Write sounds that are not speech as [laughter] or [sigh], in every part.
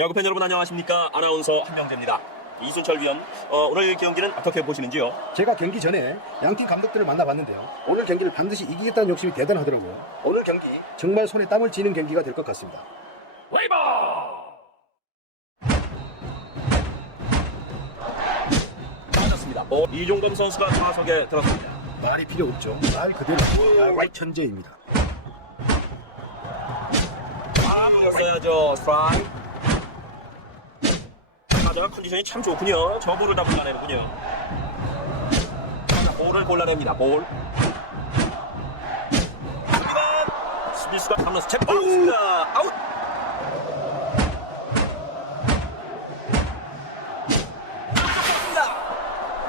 야구팬 여러분 안녕하십니까 아나운서 한명재입니다 이순철 위원 어, 오늘 경기는 어떻게 보시는지요? 제가 경기 전에 양팀 감독들을 만나봤는데요. 오늘 경기를 반드시 이기겠다는 욕심이 대단하더라고요. 오늘 경기 정말 손에 땀을 쥐는 경기가 될 것 같습니다. 웨이버 맞았습니다 어, 이종범 선수가 타석에 들어섭니다 말이 필요 없죠. 말 그대로 야구의 천재입니다. 아 물렸어야죠 스트라이크 타자가 컨디션이 참 좋군요. 저 볼을 다 골라내는군요. 자, 볼을 골라냅니다. 볼. 수비는 수비수가 체크 받았습니다. 아웃!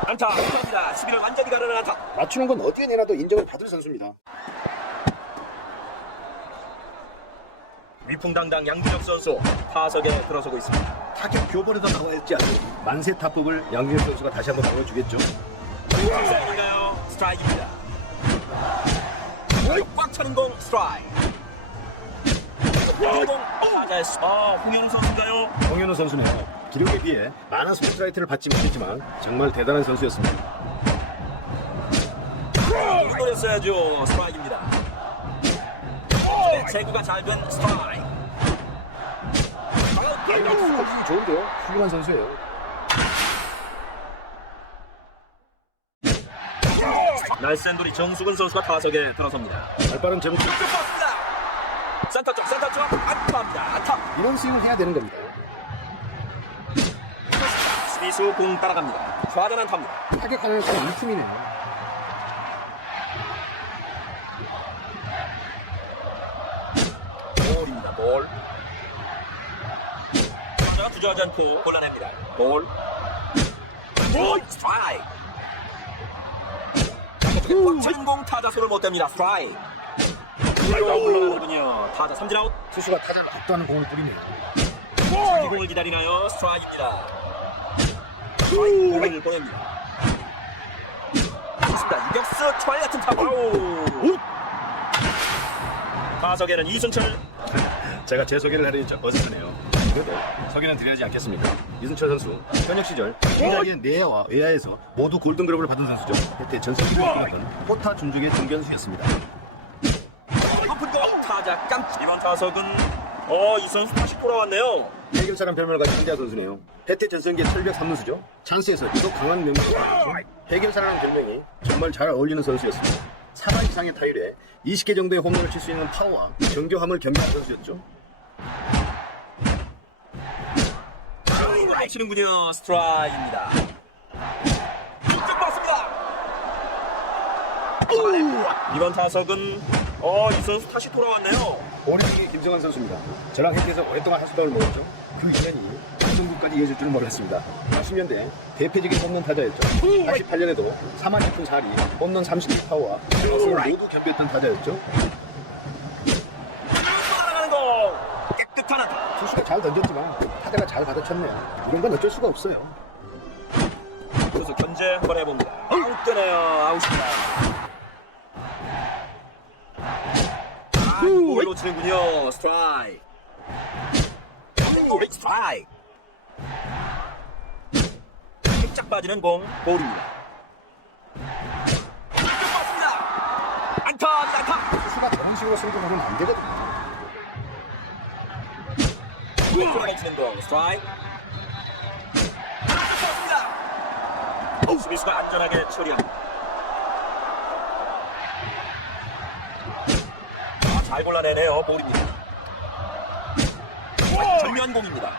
안타. 안타입니다. 수비를 완전히 가르는 안타. 맞추는 건 어디에 내놔도 인정을 받을 선수입니다. 위풍당당 양준혁 선수 타석에 들어서고 있습니다 타격 교본에도 나와 있지 않은 만세 타법을 양준혁 선수가 다시 한번 보여주겠죠. 스트라이크인가요? 스트라이크입니다. 꽉 차는 공 스트라이크. 꽉 공. 스- 아, 홍현우 선수인가요? 홍현우 선수는 기록에 비해 많은 스포트라이트를 받지 못했지만 정말 대단한 선수였습니다. 우리 노렸어야죠. 스트라이크입니다. 제구가 잘 된 스트라이크. 타격이 좋은데요. 훌륭한 선수예요. 날샌돌이 정수근 선수가 타석에 들어섭니다. 발빠른 제목 센터 쪽, 센터 쪽, 안타입니다. 안타. 이런 스윙을 해야 되는 겁니다. 수비수 공 따라갑니다. 좌전 안타입니다. 타격하는 건 일품이네요. 볼입니다. 볼. 주저하지 않고 골라냅니다. 볼. 볼 스트라이크. 꽉 차는 공 타자 손을 못 댑니다. 스트라이크. 물러나는군요. 타자 삼진 아웃. 투수가 타자를 압도하는 공을 뿌리네요. 이 공을 기다리나요? 스트라이크입니다. 스트라이크 공을 보냅니다. 좋습니다. 유격수 초알 같은 타구. 타석에는 이순철 제가 제 소개를 하려니 좀 어색하네요. 그래도 소개는 드려야지 않겠습니다. 이순철 선수 현역 시절 유일하게 내야와 외야에서 모두 골든그럽을 받은 선수죠. 그때 전성기를 이끌었던 포타 준족의 중견수였습니다. 높은 공 타자 깜짝 이번 타석은 어이 선수 다시 돌아왔네요 해결사란 별명을 가진 한자 선수네요. 해태 전성기의 철벽 3루수죠. 찬스에서 유독 강한 면모가 해결사라는 별명이 정말 잘 어울리는 선수였습니다. 4만 이상의 타율에 20개 정도의 홈런을 칠 수 있는 파워와 정교함을 겸비한 선수였죠. 치는군요 스트라이크입니다 쭉 봤습니다 이번 타석은 어 이 선수 다시 돌아왔네요 오래전에 김정환 선수입니다. 저랑 햇에서 오랫동안 한수덕을 먹었죠. 그 인연이 우승국까지 이어질 줄은 몰랐습니다. 80년대 대표적인 홈런 타자였죠. 88년에도 4만 6푼 4리, 홈런 30개 파워와 스윙을 모두 겸비했던 타자였죠. 날아가는 깨끗한 안타 투수가 잘 던졌지만 타자가 잘 받아쳤네요. 이런 건 어쩔 수가 없어요. 그래서 견제 한번 해봅니다. 아웃 되네요. 아웃입니다 아, 놓치는군요. 스트라이크. 스트라이크. 살짝 빠지는 공 볼입니다. 안타 안타 투수가 저런 식으로 승부하면 안 되거든요. 공 스트라이크 수비수가 안전하게 처리합니다 아, 잘 골라내네요 볼입니다 정면 공입니다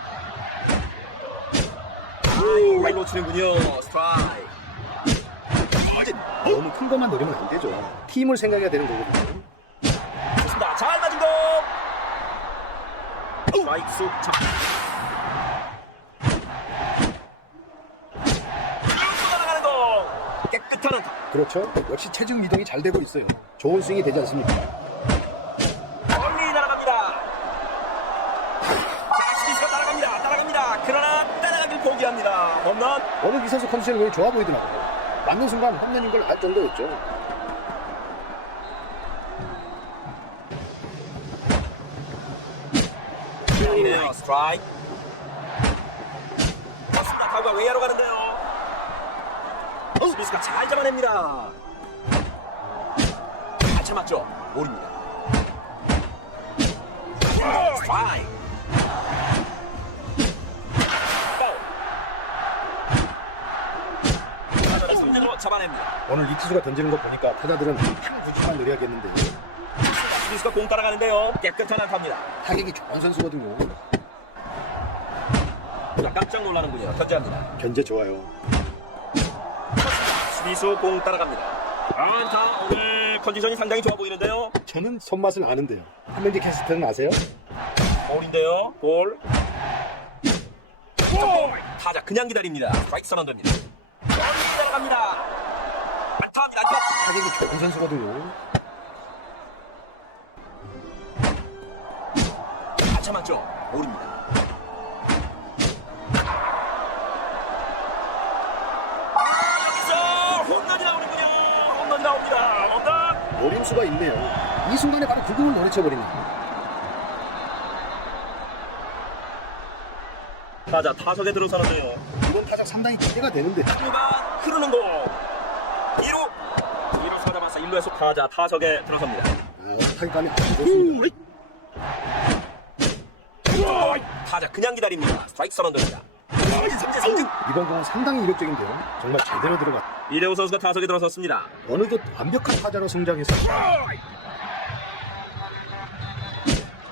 아, 이걸 놓치는군요 스트라이크. 너무 큰 것만 노리면 안 되죠. 팀을 생각해야 되는 거거든요. 스트라이크 수 자. 나가는 공 깨끗한 안타 그렇죠. 역시 체중 이동이 잘 되고 있어요. 좋은 스윙이 되지 않습니까? 멀리 날아갑니다. 스미스가 날아갑니다. 날아갑니다. 그러나 따라가길 포기합니다. 홈런. 오늘 이 선수 컨디션이 좋아 보이더라고요. 맞는 순간 홈런인 걸 알 정도였죠. 스트라이크. 타구가 외야로 가는데요. 스미스가 잘 잡아냅니다. 잘 참았죠. 스트라이크. 3진으로 잡아냅니다. 오늘 이 투수가 던지는 거 보니까 타자들은 한 구주만 노려야겠는데 스미스가 공 따라가는데요. 깨끗한 안타입니다. 타격이 좋은 선수거든요. 자, 깜짝 놀라는군요. 견제합니다. 견제 좋아요. 수비수 공 따라갑니다. 안타 오늘 컨디션이 상당히 좋아 보이는데요. 저는 손맛을 아는데요. 한명재 캐스터는 아세요? 볼인데요. 볼. 볼. 타자 그냥 기다립니다. 스트라이크 선언됩니다. 멀리 따라갑니다. 안타입니다. 안타. 타격이 좋은 선수거든요. 잘 참았죠. 볼입니다. 수가 있네요. 이 순간에 바로 그 공을 노려쳐버립니다. 타자 타석에 들어서는데요. 이번 타격 상당히 기대가 되는데 후반 흐르는 공 1루 1루 사자마자 1루에서 타자 타석에 들어섭니다 아, 타격감이 아주 좋습니다. 타자 그냥 기다립니다 스트라이크 선언됩니다 3제 3등 이번 공은 상당히 이력적인데요. 정말 제대로 들어가. 이대호 선수가 타석에 들어섰습니다. 어느덧 완벽한 타자로 성장했습니다.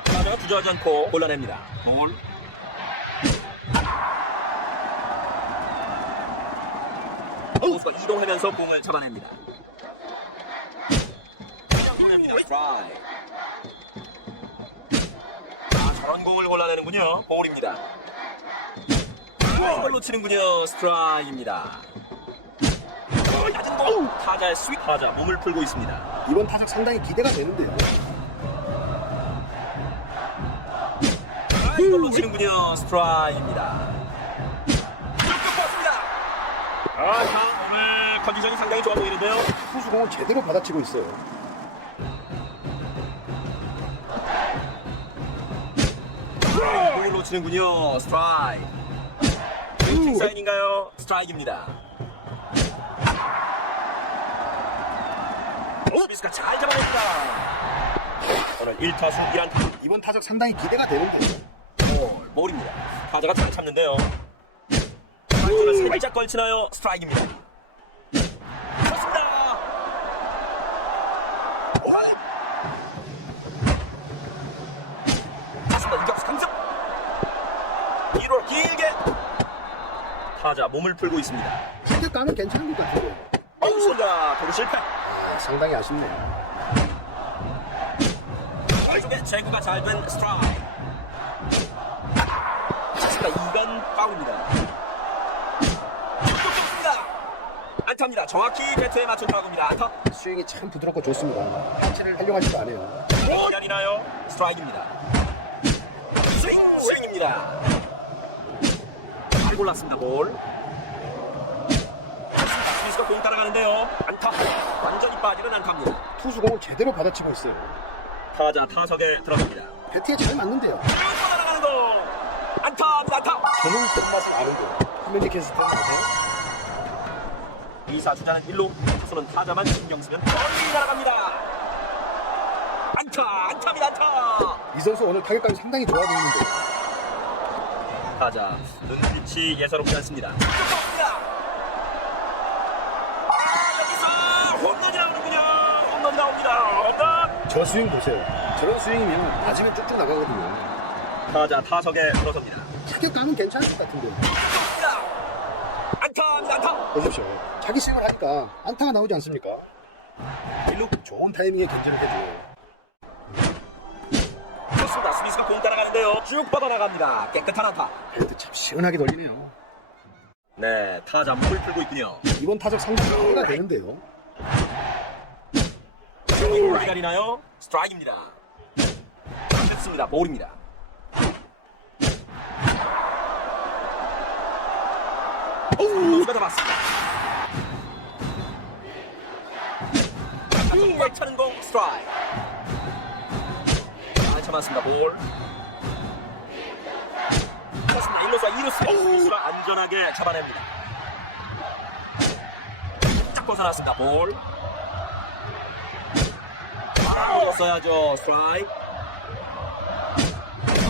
타자가 주저하지 않고 골라냅니다. 볼. 선수가 이동하면서 공을 잡아냅니다. 스트라이크 아 저런 공을 골라내는군요. 볼입니다. 이걸로 치는군요. 스트라이크입니다 낮은 공 타자의 스윗 타자 몸을 풀고 있습니다. 이번 타격 상당히 기대가 되는데요. 아, 이걸로 치는군요. 스트라이크입니다. 좋습니다 아, 자, 오늘 컨디션이 상당히 좋아 보이는데요. 투수 공을 제대로 받아치고 있어요. 공을 놓치는군요. 스트라이크. 웨이팅 사인인가요? 스트라이크입니다 오비스가 잘 잡아냈다 오늘 1타수 1안타 이번 타격 상당히 기대가 되는데요. 볼, 볼입니다. 타자가 잘 참는데요. 스트라이크를 살짝 걸치나요? 스트라이크입니다. 좋습니다. 다시마 유격수 강습. 1월 길게 타자 몸을 풀고 있습니다. 타격감은 괜찮은 것 같아요. 어우 쏜다. 도루 실패. 아, 상당히 아쉽네요. 제구가 잘 된 스트라이크. 이건 파울입니다. 좋습니다. 안타입니다. 정확히 배트에 맞춘 타구입니다. 안타. 스윙이 참 부드럽고 좋습니다. 하체를 활용하지도 않아요. 기다리나요? 스트라이크입니다. 스윙 스윙입니다. 잘 골랐습니다. 볼. 스미스가 공 따라가는데요. 안타. 완전히 빠지는 안타입니다. 투수 공을 제대로 받아치고 있어요. 타자 타석에 들어갑니다. 배트에 잘 맞는데요. 쭉 뻗어나가는 공. 안타입니다. 안타. 저는 손맛을 아는데요. 한명재 캐스터 아세요? 2사 주자는 1루 타수는 타자만 신경 쓰면 멀리 날아갑니다 안타 안타입니다 안타 이 선수 오늘 타격감이 상당히 좋아 보이는데 타자 눈빛이 예사롭지 않습니다 저 스윙 보세요. 저런 스윙이면 맞으면 쭉쭉 나가거든요. 타자 타석에 들어섭니다 타격감은 괜찮을 것 같은데. 안타입니다 안타 보십시오. 자기 스윙을 하니까 안타가 나오지 않습니까? 1루 좋은 타이밍에 견제를 해줘요. 좋습니다 스미스가 공 따라가는데요 쭉 뻗어나갑니다 깨끗한 안타 배트 참 시원하게 돌리네요. 네 타자 몸을 풀고 있군요 이번 상당히 기대가 되는데요. 기다리나요? 스트라이크입니다. 됐습니다. 볼입니다. 선수가 잡았습니다. 꽉 차는 공 스트라이크. 잘 참았습니다. 볼. 쳤습니다. 1루 사이 이루스 이루스가 안전하게 잡아냅니다. 짝 벗어났습니다. 볼. 얻었어야죠. 스트라이크.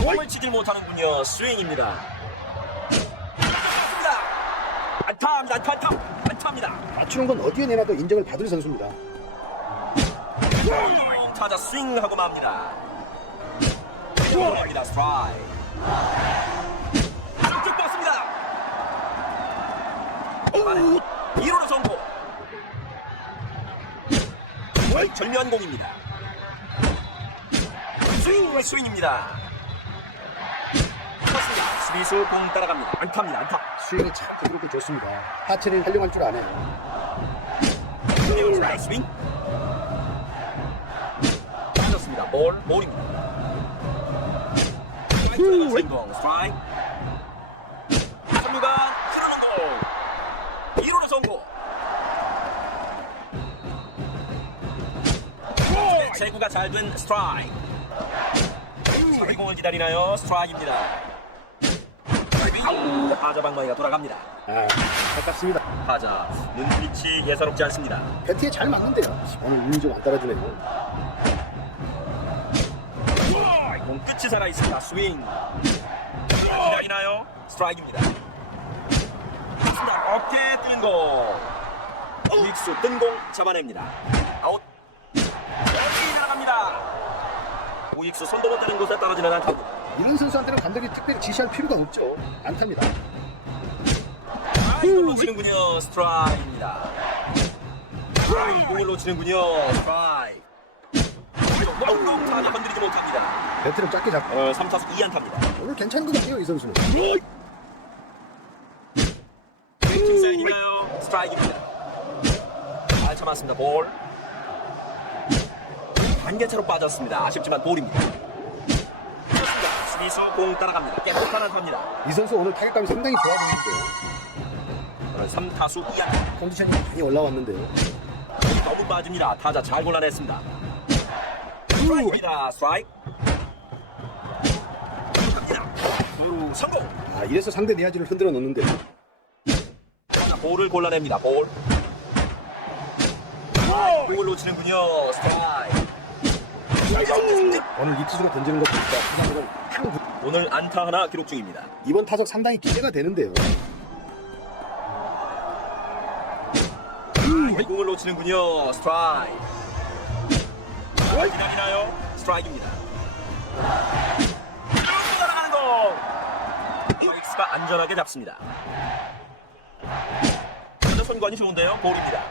공을 치질 못하는군요. 스윙입니다. 안타입니다. 안타, 안타, 안타입니다. 맞추는 건 어디에 내놔도 인정을 받을 선수입니다. 타자 스윙하고 맙니다. 들어갑니다. 스트라이크. 한쪽 봤습니다. 1호로 성공. 절묘한 공입니다. 스윙, 스윙입니다. 수비수 공 따라갑니다. 안타입니다. 안타. 스윙이 참 부드럽고 좋습니다. 하체를 활용할 줄 아네요. 스윙, 스윙. 빠졌습니다. 볼, 볼입니다. 스트라이크. 3루간 흐르는 공. 1호로 성공. 제구가 잘 된 스트라이크. 이 공을 기다리나요? 스트라이크입니다. 타자 방망이가 돌아갑니다. 아, 아깝습니다. 타자 눈빛이 예사롭지 않습니다. 배트에 잘 맞는데요. 오늘 운이 좀 안 따라주네요. 공 끝이 살아 있습니다. 스윙. 기다리나요? 스트라이크입니다. 좋습니다. 어깨에 뜨는 공. 믹스 뜬공 잡아냅니다. 아웃. 여기 나갑니다. 우익수 손도 못 대는 곳에 떨어지는 안타입니다. 이런 선수한테는 감독이 특별히 지시할 필요가 없죠. 안타입니다. 공을 놓치는군요. 스트라이크입니다. 아, 공을 놓치는군요. 스트라이크. 공 타자 건드리지 못합니다. 배트를 짧게 잡고 어, 3타수 2안타입니다. 오늘 괜찮은 것 같아요, 이 선수는. 웨이팅 사인이나요? 스트라이크입니다. 잘 참았습니다. 볼. 단계차로 빠졌습니다. 아쉽지만 볼입니다. 그렇습니다. 수비수 공 따라갑니다. 깨끗한 안타입니다. 이 선수 오늘 타격감이 상당히 좋아 보이고요. 오늘 3타수 2안타. 컨디션이 많이 올라왔는데요. 너무 빠집니다. 타자 잘 골라냈습니다. 스트라이크입니다. 스트라이크. 갑니다. 성공. 아, 이래서 상대 내야지를 흔들어 놓는데 자, 볼을 골라냅니다. 볼. 공을 놓치는군요. 스트라이크. 오늘 이 투수가 던지는 것 보니까 그냥 탕 부- 오늘 안타 하나 기록 중입니다. 이번 타석 상당히 기대가 되는데요. 공을 놓치는군요. 스트라이크. 기다리나요? 스트라이크입니다. 따라가는 공. 유익스가 안전하게 잡습니다. 손관이 좋은데요. 볼입니다.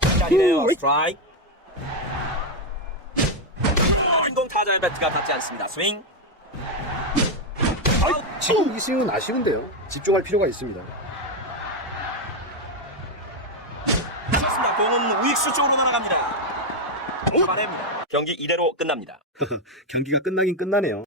기다리네요. 스트라이크. 운동 타자의 배트가 닿지 않습니다. 스윙. 아웃. 지금 이 스윙은 아쉬운데요. 집중할 필요가 있습니다. 쳤습니다. 공은 우익수 쪽으로 날아갑니다. 잡아냅니다. 경기 이대로 끝납니다. [laughs] 경기가 끝나긴 끝나네요.